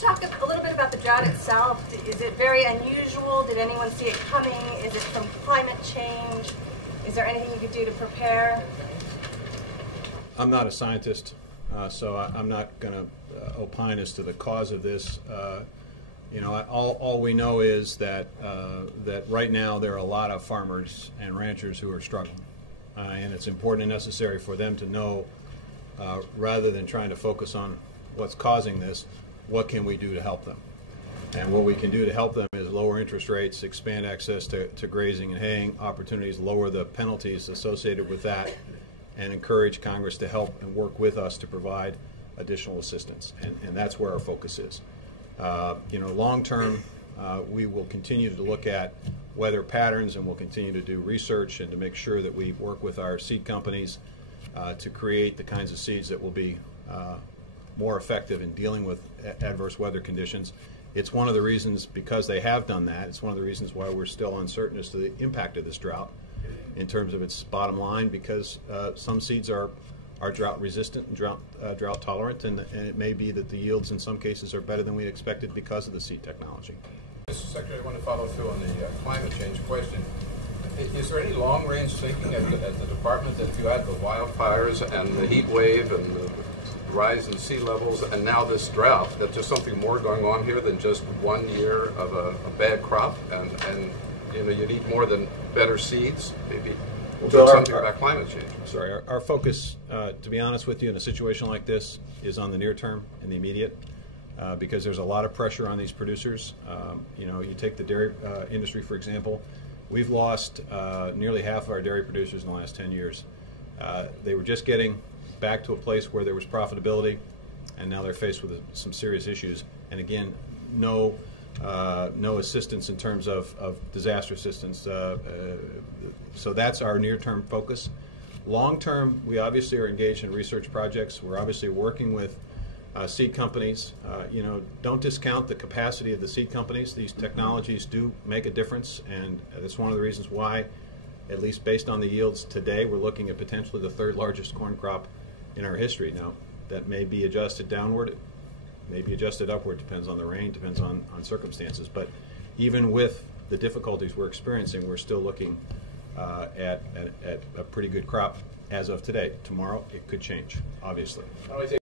you talk a little bit about the drought itself? Is it very unusual? Did anyone see it coming? Is it from climate change? Is there anything you could do to prepare? I'm not a scientist, so I'm not going to opine as to the cause of this. You know, all we know is that that right now there are a lot of farmers and ranchers who are struggling, and it's important and necessary for them to know, rather than trying to focus on what's causing this, what can we do to help them? And what we can do to help them is lower interest rates, expand access to grazing and haying opportunities, lower the penalties associated with that, and encourage Congress to help and work with us to provide additional assistance. And that's where our focus is. You know, long term, we will continue to look at weather patterns, and we'll continue to do research and to make sure that we work with our seed companies to create the kinds of seeds that will be more effective in dealing with adverse weather conditions. It's one of the reasons, because they have done that, it's one of the reasons why we're still uncertain as to the impact of this drought in terms of its bottom line, because some seeds are drought resistant and drought tolerant, and it may be that the yields in some cases are better than we expected because of the seed technology. Mr. Secretary, I want to follow through on the climate change question. Is there any long-range thinking at the department that you had the wildfires and the heat wave and the rise in sea levels and now this drought, that there's something more going on here than just 1 year of a bad crop, and you know, you need more than better seeds? Maybe do something about climate change. Sorry, our focus, to be honest with you, in a situation like this is on the near term and the immediate, because there's a lot of pressure on these producers. You know, you take the dairy industry, for example. We've lost nearly half of our dairy producers in the last 10 years. They were just getting back to a place where there was profitability, and now they're faced with some serious issues. And again, no assistance in terms of disaster assistance. So that's our near-term focus. Long-term, we obviously are engaged in research projects. We're obviously working with seed companies. You know, don't discount the capacity of the seed companies. These technologies do make a difference, and that's one of the reasons why, at least based on the yields today, we're looking at potentially the third largest corn crop in our history. Now, that may be adjusted downward, it may be adjusted upward, depends on the rain, depends on circumstances. But even with the difficulties we're experiencing, we're still looking at a pretty good crop as of today. Tomorrow, it could change, obviously.